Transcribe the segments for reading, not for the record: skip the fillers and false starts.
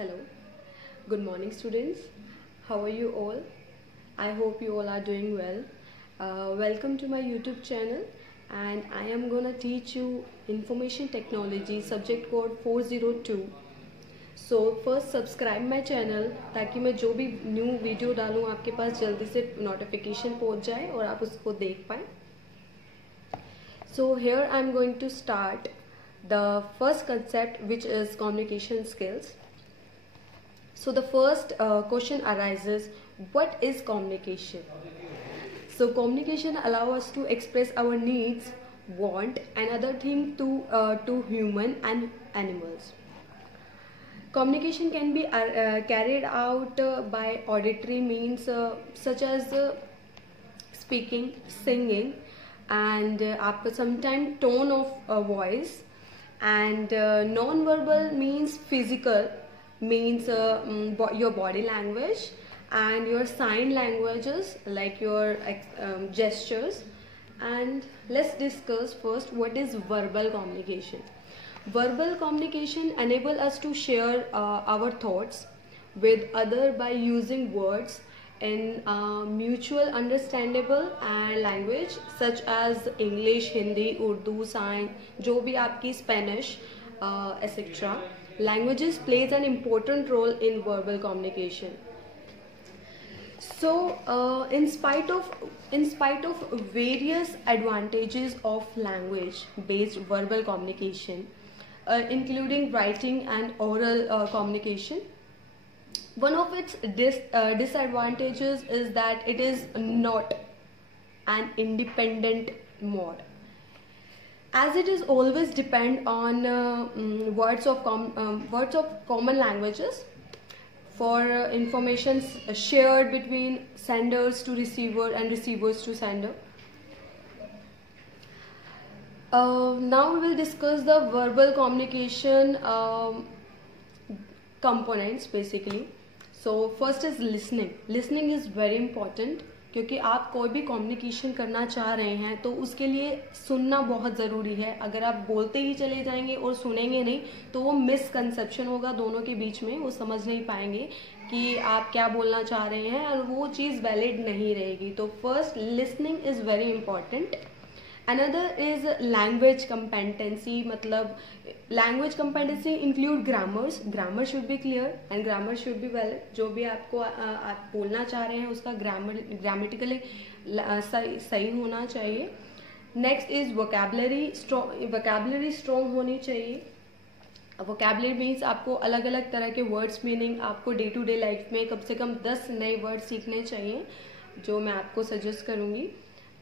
Hello, good morning students. How are you all? I hope you all are doing well. Welcome to my YouTube channel and I am gonna teach you information technology subject code 402. So first subscribe my channel ताकि मैं जो भी new video डालूँ आपके पास जल्दी से notification पहुँच जाए और आप उसको देख पाएँ. So here I am going to start the first concept, which is communication skills. So the first question arises, what is communication? So communication allows us to express our needs, want and other things to human and animals. Communication can be carried out by auditory means such as speaking, singing, and sometimes tone of voice, and non-verbal means physical, means your body language and your sign languages like your gestures. And let's discuss first what is verbal communication. Verbal communication enables us to share our thoughts with other by using words in mutual understandable and language such as English, Hindi, Urdu, sign, जो भी आपकी Spanish, etc. Languages plays an important role in verbal communication. So, in spite of various advantages of language-based verbal communication, including writing and oral communication, one of its disadvantages is that it is not an independent mode, as it is always depend on words of common languages for information shared between senders to receiver and receivers to sender. Now we will discuss the verbal communication components basically. So first is listening. Listening is very important क्योंकि आप कोई भी communication करना चाह रहे हैं तो उसके लिए सुनना बहुत ज़रूरी है. अगर आप बोलते ही चले जाएंगे और सुनेंगे नहीं तो वो मिसकंसेप्शन होगा दोनों के बीच में, वो समझ नहीं पाएंगे कि आप क्या बोलना चाह रहे हैं और वो चीज़ वैलिड नहीं रहेगी. तो first listening is very important. Another is language competency. मतलब language competency include grammars. Grammar should be clear and grammar should be well. जो भी आपको आप बोलना चाह रहे हैं उसका ग्रामेटिकली सही होना चाहिए. Next is vocabulary. Vocabulary strong होनी चाहिए. वोकैबुलरी मीन्स आपको अलग अलग तरह के वर्ड्स मीनिंग आपको डे टू डे लाइफ में कम से कम 10 नए वर्ड सीखने चाहिए जो मैं आपको सजेस्ट करूँगी.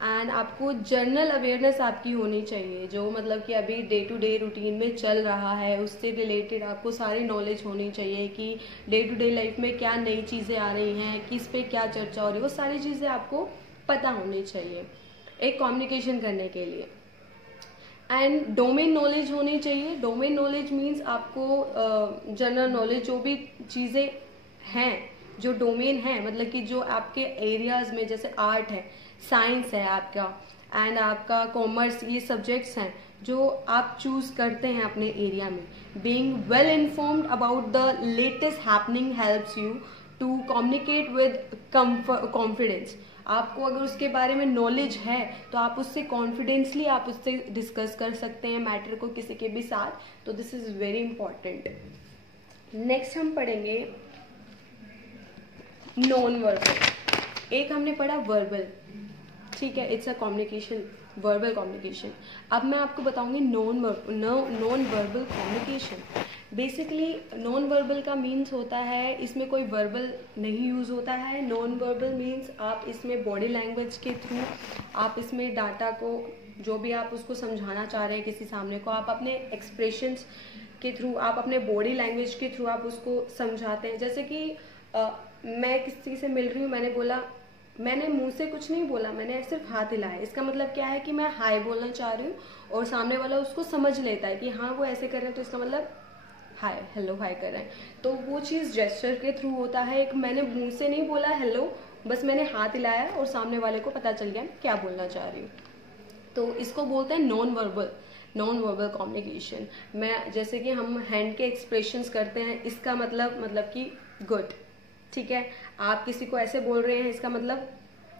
एंड आपको जनरल अवेयरनेस आपकी होनी चाहिए, जो मतलब कि अभी डे टू डे रूटीन में चल रहा है उससे रिलेटेड आपको सारी नॉलेज होनी चाहिए कि डे टू डे लाइफ में क्या नई चीज़ें आ रही हैं, किस पे क्या चर्चा हो रही है, वो सारी चीज़ें आपको पता होनी चाहिए एक कम्युनिकेशन करने के लिए. एंड डोमेन नॉलेज होनी चाहिए. डोमेन नॉलेज मीन्स आपको जनरल नॉलेज जो भी चीज़ें हैं जो डोमेन है, मतलब कि जो आपके एरियाज में जैसे आर्ट है, साइंस है आपका एंड आपका कॉमर्स, ये सब्जेक्ट्स हैं जो आप चूज करते हैं अपने एरिया में. Being well informed about the latest happening helps you to communicate with confidence. आपको अगर उसके बारे में नॉलेज है तो आप उससे कॉन्फिडेंसली आप उससे डिस्कस कर सकते हैं मैटर को किसी के भी साथ. तो this is very important. Next हम पढ़ेंगे नॉन वर्बल. एक हमने पढ़ा वर्बल, ठीक है, it's a communication, verbal communication. अब मैं आपको बताऊंगी non verbal communication. Basically non verbal का मीन्स होता है इसमें कोई वर्बल नहीं यूज़ होता है. नॉन वर्बल मीन्स आप इसमें बॉडी लैंग्वेज के थ्रू आप इसमें डाटा को जो भी आप उसको समझाना चाह रहे हैं किसी सामने को, आप अपने एक्सप्रेशंस के थ्रू आप अपने बॉडी लैंग्वेज के थ्रू आप उसको समझाते हैं. जैसे कि मैं किसी से मिल रही हूँ, मैंने बोला, मैंने मुंह से कुछ नहीं बोला, मैंने सिर्फ हाथ हिलाया. इसका मतलब क्या है कि मैं हाय बोलना चाह रही हूँ और सामने वाला उसको समझ लेता है कि हाँ वो ऐसे कर रहे हैं तो इसका मतलब हाय, हेलो, हाय कर रहे हैं. तो वो चीज़ जेस्चर के थ्रू होता है. एक मैंने मुंह से नहीं बोला हेलो, बस मैंने हाथ हिलाया और सामने वाले को पता चल गया क्या बोलना चाह रही हूँ. तो इसको बोलते हैं non verbal. Non verbal communication में जैसे कि हम हैंड के एक्सप्रेशंस करते हैं, इसका मतलब कि गुड, ठीक है। आप किसी को ऐसे बोल रहे हैं, इसका मतलब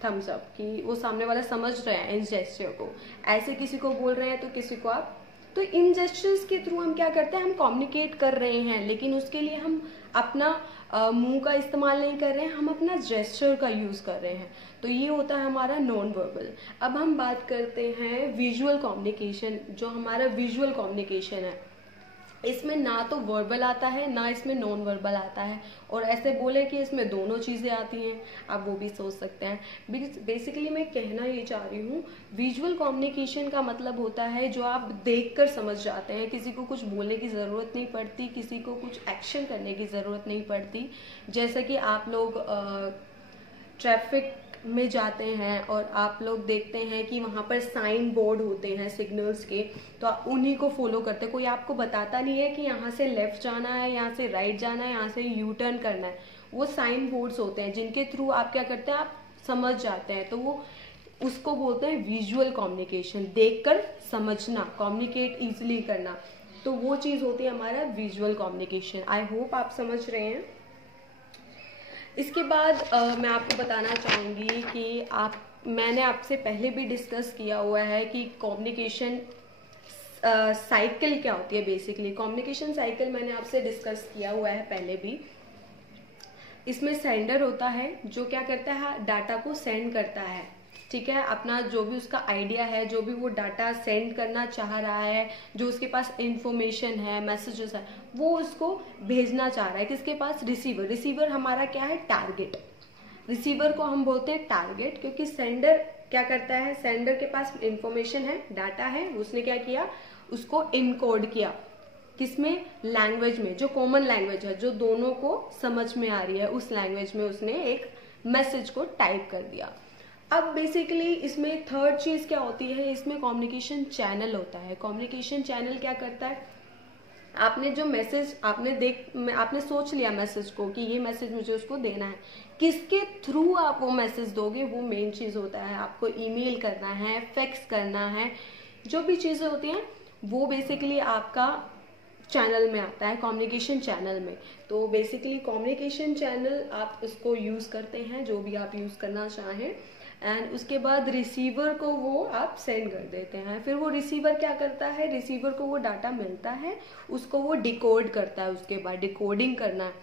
थम्स अप, कि वो सामने वाला समझ रहे हैं इन जेस्चर को। ऐसे किसी को बोल रहे हैं तो किसी को आप, तो इन जेस्चर्स के थ्रू हम क्या करते हैं, हम कम्युनिकेट कर रहे हैं, लेकिन उसके लिए हम अपना मुंह का इस्तेमाल नहीं कर रहे हैं, हम अपना जेस्चर का यूज कर रहे हैं। तो ये होता है हमारा नॉन वर्बल। अब हम बात करते हैं विजुअल कम्युनिकेशन। जो हमारा विजुअल कम्युनिकेशन है, इसमें ना तो वर्बल आता है ना इसमें नॉन वर्बल आता है, और ऐसे बोले कि इसमें दोनों चीज़ें आती हैं, आप वो भी सोच सकते हैं। बेसिकली मैं कहना ये चाह रही हूँ, विजुअल कम्युनिकेशन का मतलब होता है जो आप देखकर समझ जाते हैं, किसी को कुछ बोलने की ज़रूरत नहीं पड़ती, किसी को कुछ एक्शन करने की ज़रूरत नहीं पड़ती। जैसे कि आप लोग ट्रैफिक में जाते हैं और आप लोग देखते हैं कि वहाँ पर साइन बोर्ड होते हैं सिग्नल्स के, तो आप उन्हीं को फॉलो करते हैं। कोई आपको बताता नहीं है कि यहाँ से लेफ्ट जाना है, यहाँ से राइट जाना है, यहाँ से यू टर्न करना है। वो साइन बोर्ड्स होते हैं जिनके थ्रू आप क्या करते हैं, आप समझ जाते हैं। तो वो उसको बोलते हैं विजुअल कम्युनिकेशन, देखकर समझना, कम्युनिकेट ईजिली करना। तो वो चीज़ होती है हमारा विजुअल कम्युनिकेशन। आई होप आप समझ रहे हैं। इसके बाद मैं आपको बताना चाहूँगी कि मैंने आपसे पहले भी डिस्कस किया हुआ है कि कम्युनिकेशन साइकिल क्या होती है। बेसिकली कम्युनिकेशन साइकिल मैंने आपसे डिस्कस किया हुआ है पहले भी। इसमें सेंडर होता है जो क्या करता है, डाटा को सेंड करता है, ठीक है। अपना जो भी उसका आइडिया है, जो भी वो डाटा सेंड करना चाह रहा है, जो उसके पास इंफॉर्मेशन है, मैसेजेस है, वो उसको भेजना चाह रहा है किसके पास, रिसीवर। रिसीवर हमारा क्या है, टारगेट। रिसीवर को हम बोलते हैं टारगेट, क्योंकि सेंडर क्या करता है, सेंडर के पास इंफॉर्मेशन है, डाटा है, उसने क्या किया, उसको इनकोड किया किसमें, लैंग्वेज में, जो कॉमन लैंग्वेज है, जो दोनों को समझ में आ रही है, उस लैंग्वेज में उसने एक मैसेज को टाइप कर दिया। अब बेसिकली इसमें थर्ड चीज क्या होती है, इसमें कम्युनिकेशन चैनल होता है। कम्युनिकेशन चैनल क्या करता है, आपने जो मैसेज आपने सोच लिया मैसेज को कि ये मैसेज मुझे उसको देना है, किसके थ्रू आप वो मैसेज दोगे, वो मेन चीज होता है। आपको ईमेल करना है, फैक्स करना है, जो भी चीजें होती हैं वो बेसिकली आपका चैनल में आता है, कम्युनिकेशन चैनल में। तो बेसिकली कम्युनिकेशन चैनल आप इसको यूज करते हैं, जो भी आप यूज करना चाहें, एंड उसके बाद रिसीवर को वो आप सेंड कर देते हैं। फिर वो रिसीवर क्या करता है, रिसीवर को वो डाटा मिलता है, उसको वो डिकोड करता है, उसके बाद डिकोडिंग करना है,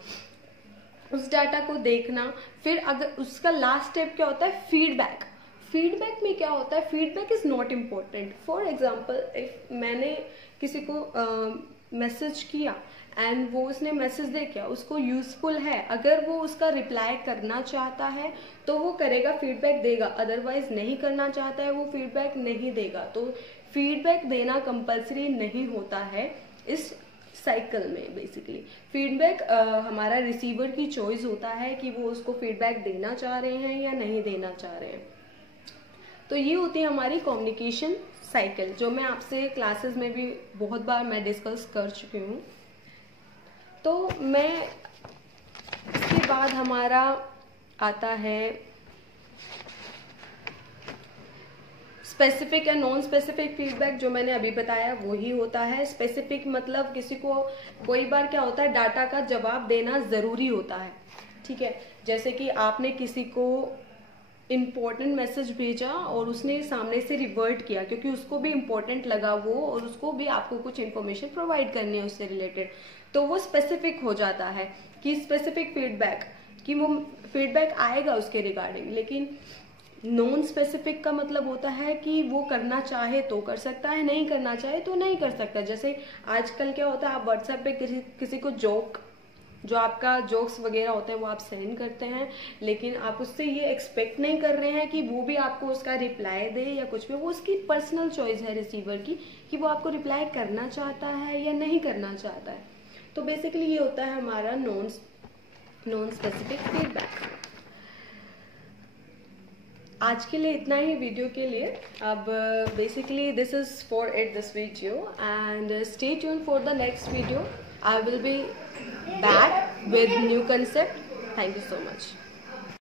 उस डाटा को देखना। फिर अगर उसका लास्ट स्टेप क्या होता है, फीडबैक। फीडबैक में क्या होता है, feedback is not important. For example, if मैंने किसी को मैसेज किया एंड वो उसने मैसेज देखा, उसको यूजफुल है, अगर वो उसका रिप्लाई करना चाहता है तो वो करेगा, फीडबैक देगा, अदरवाइज नहीं करना चाहता है वो फीडबैक नहीं देगा। तो फीडबैक देना कंपलसरी नहीं होता है इस साइकिल में। बेसिकली फीडबैक हमारा रिसीवर की चॉइस होता है कि वो उसको फीडबैक देना चाह रहे हैं या नहीं देना चाह रहे हैं। तो ये होती है हमारी कम्युनिकेशन साइकिल, जो मैं आपसे क्लासेस में भी बहुत बार मैं डिस्कस कर चुकी हूँ। तो मैं इसके बाद हमारा आता है स्पेसिफिक या नॉन स्पेसिफिक फीडबैक। जो मैंने अभी बताया वही होता है। स्पेसिफिक मतलब किसी को कोई बार क्या होता है, डाटा का जवाब देना जरूरी होता है, ठीक है। जैसे कि आपने किसी को इम्पोर्टेंट मैसेज भेजा और उसने सामने से रिवर्ट किया क्योंकि उसको भी इम्पोर्टेंट लगा वो, और उसको भी आपको कुछ इन्फॉर्मेशन प्रोवाइड करनी है उससे रिलेटेड, तो वो स्पेसिफिक हो जाता है कि स्पेसिफिक फीडबैक, कि वो फीडबैक आएगा उसके रिगार्डिंग। लेकिन नॉन स्पेसिफिक का मतलब होता है कि वो करना चाहे तो कर सकता है, नहीं करना चाहे तो नहीं कर सकता। जैसे आजकल क्या होता है, आप व्हाट्सएप पे किसी को जो आपका जोक्स वगैरह होते हैं वो आप सेंड करते हैं, लेकिन आप उससे ये एक्सपेक्ट नहीं कर रहे हैं कि वो भी आपको उसका रिप्लाई दे या कुछ भी। वो उसकी पर्सनल चॉइस है रिसीवर की कि वो आपको रिप्लाई करना चाहता है या नहीं करना चाहता है। तो बेसिकली ये होता है हमारा नॉन स्पेसिफिक फीडबैक। आज के लिए इतना ही वीडियो के लिए। अब basically this is for it this video, and stay tune for the next video. I will be back with new concept. Thank you so much.